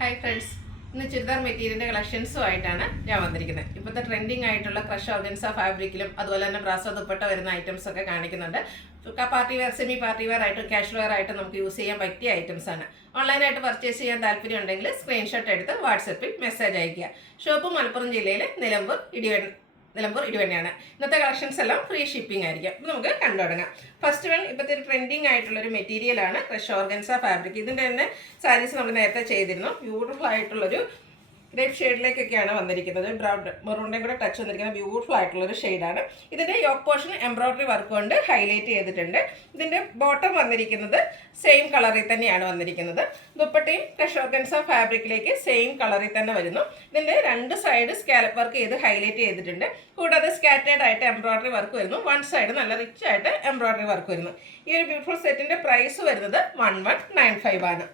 Hi friends, ഇന്ന് ചുരിദാർ മെറ്റീരിയലിൻ്റെ കളക്ഷൻസുമായിട്ടാണ് ഞാൻ വന്നിരിക്കുന്നത്. ഇപ്പോഴത്തെ ട്രെൻഡിങ് ആയിട്ടുള്ള ക്രഷ് ഓർഗൻസ ഫാബ്രിക്കിലും അതുപോലെ തന്നെ ബ്രാസോ ദുപ്പട്ട വരുന്ന ഐറ്റംസ് ഒക്കെ കാണിക്കുന്നുണ്ട്. Party wear, semi party wear ആയിട്ടും കാഷ്വൽ വെയർ ആയിട്ടും നമുക്ക് യൂസ് ചെയ്യാൻ പറ്റിയ ഐറ്റംസ് ആണ്. ഓൺലൈനായിട്ട് പർച്ചേസ് ചെയ്യാൻ താല്പര്യം ഉണ്ടെങ്കിൽ സ്ക്രീൻഷോട്ട് എടുത്ത് വാട്സപ്പിൽ മെസ്സേജ് അയയ്ക്കുക. ഷോപ്പ് മലപ്പുറം ജില്ലയിൽ നിലമ്പൂർ ഇടിവണ്ണയാണ്. ഇന്നത്തെ കളക്ഷൻസ് എല്ലാം ഫ്രീ ഷിപ്പിംഗ് ആയിരിക്കും. അപ്പോൾ നമുക്ക് കണ്ടു തുടങ്ങാം. ഫസ്റ്റ് വൺ ഇപ്പോഴത്തെ ഒരു ട്രെൻഡിങ് ആയിട്ടുള്ളൊരു മെറ്റീരിയലാണ് ക്രഷ് ഓർഗൻസ ഫാബ്രിക്. ഇതിൻ്റെ തന്നെ സാരീസ് നമ്മൾ നേരത്തെ ചെയ്തിരുന്നു. ബ്യൂട്ടിഫുൾ ആയിട്ടുള്ളൊരു ഗ്രേപ്പ് ഷെയ്ഡിലേക്കൊക്കെയാണ് വന്നിരിക്കുന്നത്. ബ്രൗൺ മെറൂണിൻ്റെ കൂടെ ടച്ച് വന്നിരിക്കുന്ന ബ്യൂട്ടിഫുൾ ആയിട്ടുള്ളൊരു ഷെയ്ഡാണ്. ഇതിൻ്റെ യോക്ക് പോർഷൻ എംബ്രോയ്ഡറി വർക്ക് കൊണ്ട് ഹൈലൈറ്റ് ചെയ്തിട്ടുണ്ട്. ഇതിൻ്റെ ബോട്ടം വന്നിരിക്കുന്നത് സെയിം കളറിൽ തന്നെയാണ് വന്നിരിക്കുന്നത്. ദുപ്പട്ടയും ക്രഷ് ഓർഗൻസ ഫാബ്രിക്കിലേക്ക് സെയിം കളറിൽ തന്നെ വരുന്നു. ഇതിൻ്റെ രണ്ട് സൈഡ് സ്കാലപ്പ് വർക്ക് ചെയ്ത് ഹൈലൈറ്റ് ചെയ്തിട്ടുണ്ട്. കൂടാതെ സ്കാറ്റേഡ് ആയിട്ട് എംബ്രോയ്ഡറി വർക്ക് വരുന്നു. വൺ സൈഡ് നല്ല റിച്ച് ആയിട്ട് എംബ്രോയ്ഡറി വർക്ക് വരുന്നു. ഈ ഒരു ബ്യൂട്ടിഫുൾ സെറ്റിൻ്റെ പ്രൈസ് വരുന്നത് 1195 ആണ്.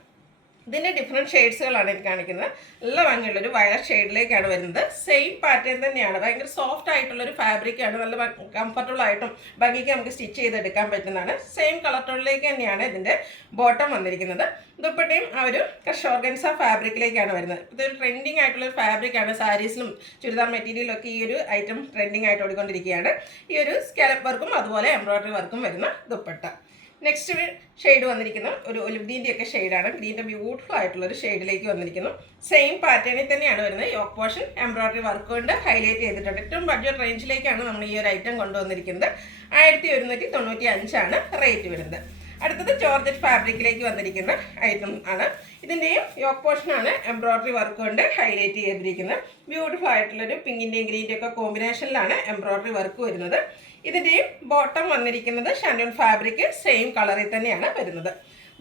ഇതിൻ്റെ ഡിഫറെൻറ്റ് ഷെയ്ഡ്സുകളാണ് എനിക്ക് കാണിക്കുന്നത്. നല്ല ഭംഗിയുള്ളൊരു വയലറ്റ് ഷെയ്ഡിലേക്കാണ് വരുന്നത്. സെയിം പാറ്റേൺ തന്നെയാണ്. ഭയങ്കര സോഫ്റ്റ് ആയിട്ടുള്ളൊരു ഫാബ്രിക്കാണ്. നല്ല കംഫർട്ടബിൾ ആയിട്ടും ഭംഗിക്ക് നമുക്ക് സ്റ്റിച്ച് ചെയ്തെടുക്കാൻ പറ്റുന്നതാണ്. സെയിം കളർ ടോണിലേക്ക് തന്നെയാണ് ഇതിൻ്റെ ബോട്ടം വന്നിരിക്കുന്നത്. ദുപ്പട്ടയും ആ ഒരു ക്രഷ് ഓർഗൻസ ഫാബ്രിക്കിലേക്കാണ് വരുന്നത്. ഇതൊരു ട്രെൻഡിങ് ആയിട്ടുള്ളൊരു ഫാബ്രിക്കാണ്. സാരീസിലും ചുരിദാർ മെറ്റീരിയലും ഒക്കെ ഈ ഒരു ഐറ്റം ട്രെൻഡിങ് ആയിട്ട് ഓടിക്കൊണ്ടിരിക്കുകയാണ്. ഈ ഒരു സ്കാലപ്പ് വർക്കും അതുപോലെ എംബ്രോയ്ഡറി വർക്കും വരുന്ന ദുപ്പട്ട. നെക്സ്റ്റ് ഷെയ്ഡ് വന്നിരിക്കുന്ന ഒരു ഒലിവ് ഗ്രീൻ്റെ ഒക്കെ ഷെയ്ഡാണ്. ഗ്രീൻ്റെ ബ്യൂട്ടിഫുൾ ആയിട്ടുള്ളൊരു ഷെയ്ഡിലേക്ക് വന്നിരിക്കുന്നു. സെയിം പാറ്റേണിൽ തന്നെയാണ് വരുന്നത്. യോക്ക് പോർഷൻ എംബ്രോയ്ഡറി വർക്ക് കൊണ്ട് ഹൈലൈറ്റ് ചെയ്തിട്ടുണ്ട്. ഏറ്റവും ബഡ്ജറ്റ് റേഞ്ചിലേക്കാണ് നമ്മൾ ഈ ഒരു ഐറ്റം കൊണ്ടുവന്നിരിക്കുന്നത്. 1195 റേറ്റ് വരുന്നത്. അടുത്തത് ജോർജറ്റ് ഫാബ്രിക്കിലേക്ക് വന്നിരിക്കുന്ന ഐറ്റം ആണ്. ഇതിൻ്റെയും യോക്ക് പോർഷനാണ് എംബ്രോയ്ഡറി വർക്ക് കൊണ്ട് ഹൈലൈറ്റ് ചെയ്തിരിക്കുന്നത്. ബ്യൂട്ടിഫുൾ ആയിട്ടുള്ളൊരു പിങ്കിൻ്റെയും ഗ്രീൻ്റെയും ഒക്കെ കോമ്പിനേഷനിലാണ് എംബ്രോയ്ഡറി വർക്ക് വരുന്നത്. ഇതിൻ്റെയും ബോട്ടം വന്നിരിക്കുന്നത് ഷാൻഡൂൺ ഫാബ്രിക് സെയിം കളറിൽ തന്നെയാണ് വരുന്നത്.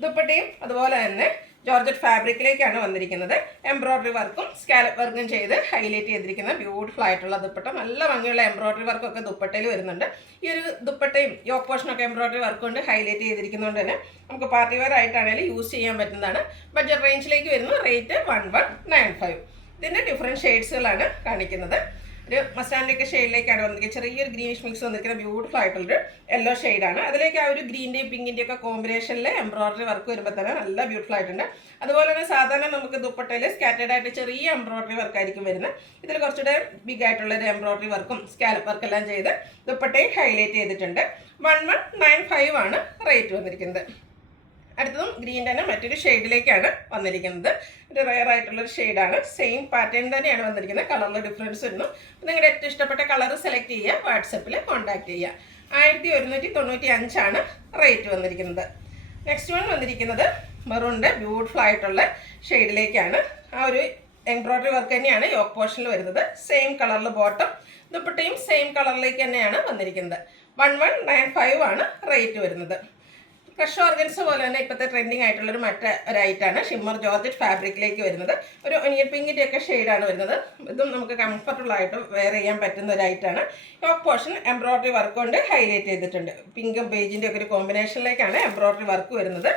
ദുപ്പട്ടയും അതുപോലെ തന്നെ ജോർജറ്റ് ഫാബ്രിക്കിലേക്കാണ് വന്നിരിക്കുന്നത്. എംബ്രോയ്ഡറി വർക്കും സ്കാലപ്പ് വർക്കും ചെയ്ത് ഹൈലൈറ്റ് ചെയ്തിരിക്കുന്ന ബ്യൂട്ടിഫുൾ ആയിട്ടുള്ള ദുപ്പട്ട. നല്ല ഭംഗിയുള്ള എംബ്രോയ്ഡറി വർക്കൊക്കെ ദുപ്പട്ടയിൽ വരുന്നുണ്ട്. ഈ ഒരു ദുപ്പട്ടയും യോക്ക് പോർഷനൊക്കെ എംബ്രോയ്ഡറി വർക്ക് കൊണ്ട് ഹൈലൈറ്റ് ചെയ്തിരിക്കുന്നതുകൊണ്ട് തന്നെ നമുക്ക് പാർട്ടി വെയർ ആയിട്ടാണെങ്കിലും യൂസ് ചെയ്യാൻ പറ്റുന്നതാണ്. ബഡ്ജറ്റ് റേഞ്ചിലേക്ക് വരുന്ന റേറ്റ് 1195. ഇതിൻ്റെ ഡിഫറെൻറ്റ് ഷെയ്ഡ്സുകളാണ് കാണിക്കുന്നത്. ഒരു മസ്റ്റാൻഡിൻ്റെ ഷെയ്ഡിലേക്കാണ് വന്നിരിക്കുന്നത്. ചെറിയൊരു ഗ്രീനിഷ് മിക്സ് വന്നിരിക്കുന്ന ബ്യൂട്ടിഫുൾ ആയിട്ടുള്ളൊരു യെല്ലോ ഷെയ്ഡാണ്. അതിലേക്ക് ആ ഒരു ഗ്രീൻ്റെയും പിങ്കിൻ്റെയും ഒക്കെ കോമ്പിനേഷനിൽ എംബ്രോയ്ഡറി വർക്ക് വരുമ്പോൾ തന്നെ നല്ല ബ്യൂട്ടിഫുൾ ആയിട്ടുണ്ട്. അതുപോലെ തന്നെ സാധാരണ നമുക്ക് ദുപ്പട്ടയിൽ സ്കാറ്റേഡ് ആയിട്ട് ചെറിയ എംബ്രോയ്ഡറി വർക്കായിരിക്കും വരുന്നത്. ഇതിൽ കുറച്ചുകൂടെ ബിഗ് ആയിട്ടുള്ളൊരു എംബ്രോയ്ഡറി വർക്കും സ്കാലപ്പ് വർക്കെല്ലാം ചെയ്ത് ദുപ്പട്ടയും ഹൈലൈറ്റ് ചെയ്തിട്ടുണ്ട്. 1195 ആണ് റേറ്റ് വന്നിരിക്കുന്നത്. അടുത്തതും ഗ്രീൻ തന്നെ മറ്റൊരു ഷെയ്ഡിലേക്കാണ് വന്നിരിക്കുന്നത്. ഒരു റെയർ ആയിട്ടുള്ളൊരു ഷെയ്ഡാണ്. സെയിം പാറ്റേൺ തന്നെയാണ് വന്നിരിക്കുന്നത്. കളറിൽ ഡിഫറൻസ് വരുന്നു. നിങ്ങളുടെ ഏറ്റവും ഇഷ്ടപ്പെട്ട കളർ സെലക്ട് ചെയ്യുക, വാട്സപ്പിൽ കോൺടാക്ട് ചെയ്യുക. 1195 റേറ്റ് വന്നിരിക്കുന്നത്. നെക്സ്റ്റ് വൺ വന്നിരിക്കുന്നത് മെറൂണിൻ്റെ ബ്യൂട്ടിഫുൾ ആയിട്ടുള്ള ഷെയ്ഡിലേക്കാണ്. ആ ഒരു എംബ്രോയ്ഡറി വർക്ക് തന്നെയാണ് യോക്ക് പോർഷനിൽ വരുന്നത്. സെയിം കളറിൽ ബോട്ടം, ദുപ്പട്ടയും സെയിം കളറിലേക്ക് തന്നെയാണ് വന്നിരിക്കുന്നത്. 1195 റേറ്റ് വരുന്നത്. ക്രഷ് ഓർഗൻസ പോലെ തന്നെ ഇപ്പോഴത്തെ ട്രെൻഡിങ് ആയിട്ടുള്ളൊരു ഒരു ഐറ്റാണ് ഷിമ്മർ ജോർജറ്റ് ഫാബ്രിക്കിലേക്ക് വരുന്നത്. ഒരു ഒനിയൻ പിങ്കിൻ്റെ ഒക്കെ ഷെയ്ഡാണ് വരുന്നത്. ഇതും നമുക്ക് കംഫർട്ടബിൾ ആയിട്ട് വെയർ ചെയ്യാൻ പറ്റുന്ന ഒരു ഐറ്റാണ്. യോക്ക് പോർഷൻ എംബ്രോയ്ഡറി വർക്ക് കൊണ്ട് ഹൈലൈറ്റ് ചെയ്തിട്ടുണ്ട്. പിങ്കും ബേജിൻ്റെ ഒക്കെ ഒരു കോമ്പിനേഷനിലേക്കാണ് എംബ്രോയ്ഡറി വർക്ക് വരുന്നത്.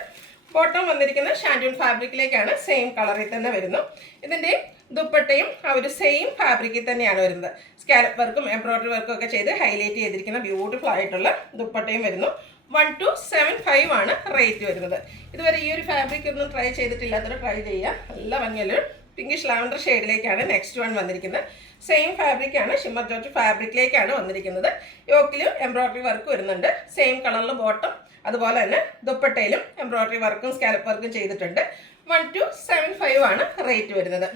ബോട്ടം വന്നിരിക്കുന്നത് ഷാൻഡൂൺ ഫാബ്രിക്കിലേക്കാണ്. സെയിം കളറിൽ തന്നെ വരുന്നു. ഇതിൻ്റെ ദുപ്പട്ടയും ആ ഒരു സെയിം ഫാബ്രിക്കിൽ തന്നെയാണ് വരുന്നത്. സ്കാലപ്പ് വർക്കും എംബ്രോയ്ഡറി വർക്കും ഒക്കെ ചെയ്ത് ഹൈലൈറ്റ് ചെയ്തിരിക്കുന്ന ബ്യൂട്ടിഫുൾ ആയിട്ടുള്ള ദുപ്പട്ടയും വരുന്നു. 1275 റേറ്റ് വരുന്നത്. ഇതുവരെ ഈ ഒരു ഫാബ്രിക് ഒന്നും ട്രൈ ചെയ്തിട്ടില്ലാത്തവർ ട്രൈ ചെയ്യുക. നല്ല ഭംഗിയുള്ള പിങ്കിഷ് ലാവൻഡർ ഷെയ്ഡിലേക്കാണ് നെക്സ്റ്റ് വൺ വന്നിരിക്കുന്നത്. സെയിം ഫാബ്രിക്കാണ് ഷിമ്മർ ജോർജറ്റ് ഫാബ്രിക്കിലേക്കാണ് വന്നിരിക്കുന്നത്. യോക്കിലും എംബ്രോയ്ഡറി വർക്ക് വരുന്നുണ്ട്. സെയിം കളറിൽ ബോട്ടം, അതുപോലെ തന്നെ ദുപ്പട്ടയിലും എംബ്രോയ്ഡറി വർക്കും സ്കാലപ്പ് വർക്കും ചെയ്തിട്ടുണ്ട്. 1275 റേറ്റ് വരുന്നത്.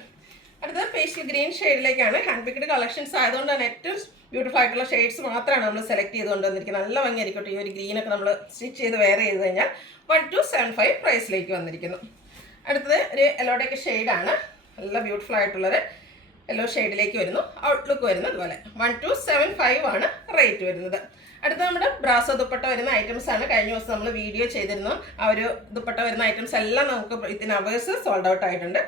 അടുത്തത് പേസ്റ്റൽ ഗ്രീൻ ഷെയ്ഡിലേക്കാണ്. ഹാൻഡ് പിക്ഡ് കളക്ഷൻസ് ആയതുകൊണ്ട് തന്നെ ഏറ്റവും ബ്യൂട്ടിഫുൾ ആയിട്ടുള്ള ഷെയ്ഡ്സ് മാത്രമാണ് നമ്മൾ സെലക്ട് ചെയ്തുകൊണ്ട് വന്നിരിക്കുന്നത്. നല്ല ഭംഗിയായിരിക്കട്ടെ. ഈ ഒരു ഗ്രീനൊക്കെ നമ്മൾ സ്റ്റിച്ച് ചെയ്ത് വെയർ ചെയ്ത് കഴിഞ്ഞാൽ 1275 പ്രൈസിലേക്ക് വന്നിരിക്കുന്നു. അടുത്തത് ഒരു യെല്ലോയുടെ ഷെയ്ഡാണ്. നല്ല ബ്യൂട്ടിഫുൾ ആയിട്ടുള്ളൊരു യെല്ലോ ഷെയ്ഡിലേക്ക് വരുന്നു. ഔട്ട്ലുക്ക് വരുന്നത് അതുപോലെ 1275 റേറ്റ് വരുന്നത്. അടുത്ത നമ്മുടെ ബ്രാസോ ദുപ്പട്ട വരുന്ന ഐറ്റംസ് ആണ്. കഴിഞ്ഞ ദിവസം നമ്മൾ വീഡിയോ ചെയ്തിരുന്നു. ആ ഒരു ദുപ്പട്ട വരുന്ന ഐറ്റംസ് എല്ലാം നമുക്ക് ഇതിന് അവേഴ്സ് സോൾഡ് ഔട്ട് ആയിട്ടുണ്ട്.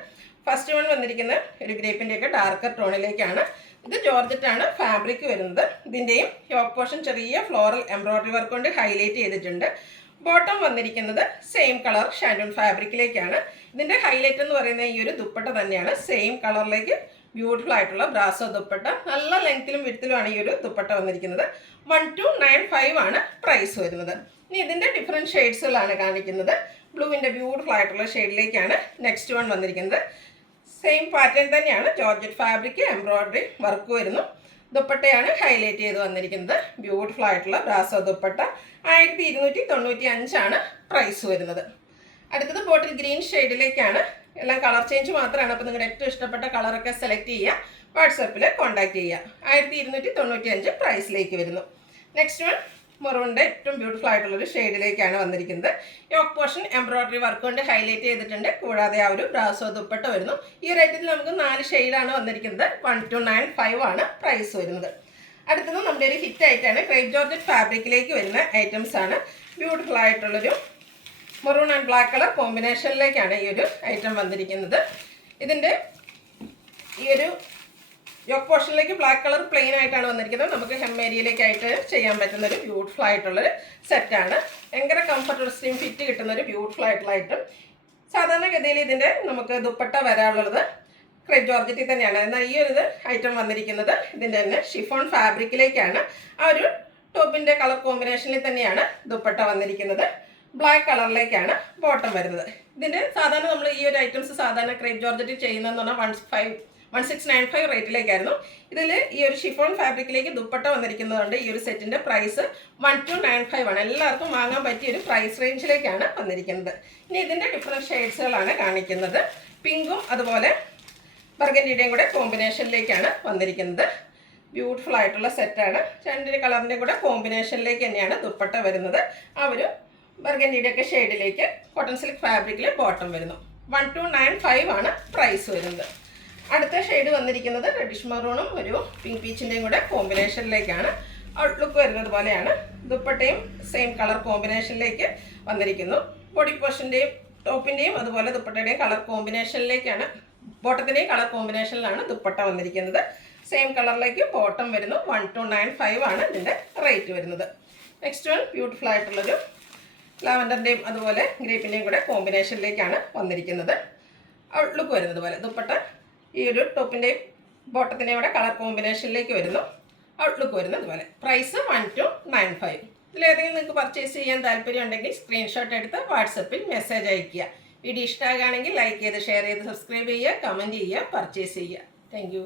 ഫസ്റ്റ് വൺ വന്നിരിക്കുന്നത് ഒരു ഗ്രേപ്പിൻ്റെ ഒക്കെ ഡാർക്കർ ടോണിലേക്കാണ്. ഇത് ജോർജറ്റ് ആണ് ഫാബ്രിക് വരുന്നത്. ഇതിൻ്റെയും യോക്ക് പോർഷൻ ചെറിയ ഫ്ലോറൽ എംബ്രോയ്ഡറി വർക്ക് കൊണ്ട് ഹൈലൈറ്റ് ചെയ്തിട്ടുണ്ട്. ബോട്ടം വന്നിരിക്കുന്നത് സെയിം കളർ ഷാൻഡൂൺ ഫാബ്രിക്കിലേക്കാണ്. ഇതിൻ്റെ ഹൈലൈറ്റ് എന്ന് പറയുന്നത് ഈ ഒരു ദുപ്പട്ട തന്നെയാണ്. സെയിം കളറിലേക്ക് ബ്യൂട്ടിഫുൾ ആയിട്ടുള്ള ബ്രാസോ ദുപ്പട്ട. നല്ല ലെങ്ത്തിലും വിഡ്ത്തിലുമാണ് ഈ ഒരു ദുപ്പട്ട വന്നിരിക്കുന്നത്. 1295 പ്രൈസ് വരുന്നത്. ഇനി ഇതിൻ്റെ ഡിഫറെൻറ്റ് ഷെയ്ഡ്സുകളാണ് കാണിക്കുന്നത്. ബ്ലൂവിൻ്റെ ബ്യൂട്ടിഫുൾ ആയിട്ടുള്ള ഷെയ്ഡിലേക്കാണ് നെക്സ്റ്റ് വൺ വന്നിരിക്കുന്നത്. സെയിം പാറ്റേൺ തന്നെയാണ്. ജോർജറ്റ് ഫാബ്രിക്, എംബ്രോയിഡറി വർക്ക് വരുന്നു. ദുപ്പട്ടയാണ് ഹൈലൈറ്റ് ചെയ്ത് വന്നിരിക്കുന്നത്. ബ്യൂട്ടിഫുൾ ആയിട്ടുള്ള ബ്രാസോ ദുപ്പട്ട. 1295 പ്രൈസ് വരുന്നത്. അടുത്തത് ബോട്ടിൽ ഗ്രീൻ ഷെയ്ഡിലേക്കാണ്. എല്ലാം കളർ ചേഞ്ച് മാത്രമാണ്. അപ്പോൾ നിങ്ങളുടെ ഏറ്റവും ഇഷ്ടപ്പെട്ട കളറൊക്കെ സെലക്ട് ചെയ്യുക, വാട്സപ്പിൽ കോൺടാക്ട് ചെയ്യുക. 1295 പ്രൈസിലേക്ക് വരുന്നു. നെക്സ്റ്റ് വൺ മെറൂണിൻ്റെ ഏറ്റവും ബ്യൂട്ടിഫുൾ ആയിട്ടുള്ളൊരു ഷെയ്ഡിലേക്കാണ് വന്നിരിക്കുന്നത്. യോക്ക് പോർഷൻ എംബ്രോയിഡറി വർക്ക് കൊണ്ട് ഹൈലൈറ്റ് ചെയ്തിട്ടുണ്ട്. കൂടാതെ ആ ഒരു ബ്രാസോ ദുപ്പട്ട വരുന്നു. ഈ റേറ്റിൽ നമുക്ക് 4 ഷെയ്ഡാണ് വന്നിരിക്കുന്നത്. 1295 പ്രൈസ് വരുന്നത്. അടുത്തത് നമ്മുടെ ഒരു ഹിറ്റ് ആയിട്ടാണ് ക്രേപ്പ് ജോർജറ്റ് ഫാബ്രിക്കിലേക്ക് വരുന്ന ഐറ്റംസ് ആണ്. ബ്യൂട്ടിഫുൾ ആയിട്ടുള്ളൊരു മെറൂൺ ആൻഡ് ബ്ലാക്ക് കളർ കോമ്പിനേഷനിലേക്കാണ് ഈ ഒരു ഐറ്റം വന്നിരിക്കുന്നത്. ഇതിൻ്റെ ഈ ഒരു യോക്ക് പോർഷനിലേക്ക് ബ്ലാക്ക് കളർ പ്ലെയിൻ ആയിട്ടാണ് വന്നിരിക്കുന്നത്. നമുക്ക് ഹെം ഏരിയയിലേക്കായിട്ട് ചെയ്യാൻ പറ്റുന്ന ഒരു ബ്യൂട്ടിഫുൾ ആയിട്ടുള്ളൊരു സെറ്റാണ്. ഭയങ്കര കംഫർട്ടബിൾ സ്ലിം ഫിറ്റ് കിട്ടുന്ന ഒരു ബ്യൂട്ടിഫുൾ ആയിട്ടുള്ള ഐറ്റം. സാധാരണഗതിയിൽ ഇതിൻ്റെ നമുക്ക് ദുപ്പട്ട വരാനുള്ളത് ക്രേപ്പ് ജോർജറ്റിൽ തന്നെയാണ്. എന്നാൽ ഈ ഒരു ഐറ്റം വന്നിരിക്കുന്നത് ഇതിൻ്റെ തന്നെ ഷിഫോൺ ഫാബ്രിക്കിലേക്കാണ്. ആ ഒരു ടോപ്പിൻ്റെ കളർ കോമ്പിനേഷനിൽ തന്നെയാണ് ദുപ്പട്ട വന്നിരിക്കുന്നത്. ബ്ലാക്ക് കളറിലേക്കാണ് ബോട്ടം വരുന്നത്. ഇതിൻ്റെ സാധാരണ നമ്മൾ ഈ ഒരു ഐറ്റംസ് സാധാരണ ക്രേപ്പ് ജോർജറ്റിൽ ചെയ്യുന്നതെന്ന് പറഞ്ഞാൽ 1695 റേറ്റിലേക്കായിരുന്നു. ഇതിൽ ഈ ഒരു ഷിഫോൺ ഫാബ്രിക്കിലേക്ക് ദുപ്പട്ട വന്നിരിക്കുന്നതുകൊണ്ട് ഈ ഒരു സെറ്റിൻ്റെ പ്രൈസ് 1295 എല്ലാവർക്കും വാങ്ങാൻ പറ്റിയ ഒരു പ്രൈസ് റേഞ്ചിലേക്കാണ് വന്നിരിക്കുന്നത്. ഇനി ഇതിൻ്റെ ഡിഫറെൻറ്റ് ഷെയ്ഡ്സുകളാണ് കാണിക്കുന്നത്. പിങ്കും അതുപോലെ ബർഗൻഡിയുടെയും കൂടെ കോമ്പിനേഷനിലേക്കാണ് വന്നിരിക്കുന്നത്. ബ്യൂട്ടിഫുൾ ആയിട്ടുള്ള സെറ്റാണ്. 2 കളറിൻ്റെ കൂടെ കോമ്പിനേഷനിലേക്ക് തന്നെയാണ് ദുപ്പട്ട വരുന്നത്. ആ ഒരു ബർഗൻഡിയുടെയൊക്കെ ഷെയ്ഡിലേക്ക് കോട്ടൺ സിൽക്ക് ഫാബ്രിക്കിൽ ബോട്ടം വരുന്നു. 1295 പ്രൈസ് വരുന്നത്. അടുത്ത ഷെയ്ഡ് വന്നിരിക്കുന്നത് റെഡിഷ് മെറൂണും ഒരു പിങ്ക് പീച്ചിൻ്റെയും കൂടെ കോമ്പിനേഷനിലേക്കാണ്. ഔട്ട്ലുക്ക് വരുന്നത് പോലെയാണ്. ദുപ്പട്ടയും സെയിം കളർ കോമ്പിനേഷനിലേക്ക് വന്നിരിക്കുന്നു. ബോഡി പോർഷൻ്റെയും ടോപ്പിൻ്റെയും അതുപോലെ ദുപ്പട്ടയുടെയും കളർ കോമ്പിനേഷനിലേക്കാണ്, ബോട്ടത്തിൻ്റെയും കളർ കോമ്പിനേഷനിലാണ് ദുപ്പട്ട വന്നിരിക്കുന്നത്. സെയിം കളറിലേക്ക് ബോട്ടം വരുന്നു. 1295 ഇതിൻ്റെ റേറ്റ് വരുന്നത്. നെക്സ്റ്റ് വൺ ബ്യൂട്ടിഫുൾ ആയിട്ടുള്ളൊരു ലാവൻഡറിൻ്റെയും അതുപോലെ ഗ്രേപ്പിൻ്റെയും കൂടെ കോമ്പിനേഷനിലേക്കാണ് വന്നിരിക്കുന്നത്. ഔട്ട്ലുക്ക് വരുന്നത് പോലെ ദുപ്പട്ട ഈ ഒരു ടോപ്പിൻ്റെയും ബോട്ടത്തിൻ്റെയും കൂടെ കളർ കോമ്പിനേഷനിലേക്ക് വരുന്നു. ഔട്ട്ലുക്ക് വരുന്നത് പോലെ. പ്രൈസ് 1295. ഇതിലേതെങ്കിലും നിങ്ങൾക്ക് പർച്ചേസ് ചെയ്യാൻ താല്പര്യം ഉണ്ടെങ്കിൽ സ്ക്രീൻഷോട്ട് എടുത്ത് വാട്സപ്പിൽ മെസ്സേജ് അയയ്ക്കുക. വീഡിയോ ഇഷ്ടമാകുകയാണെങ്കിൽ ലൈക്ക് ചെയ്ത് ഷെയർ ചെയ്ത് സബ്സ്ക്രൈബ് ചെയ്യുക, കമൻറ്റ് ചെയ്യുക, പർച്ചേസ് ചെയ്യുക. താങ്ക്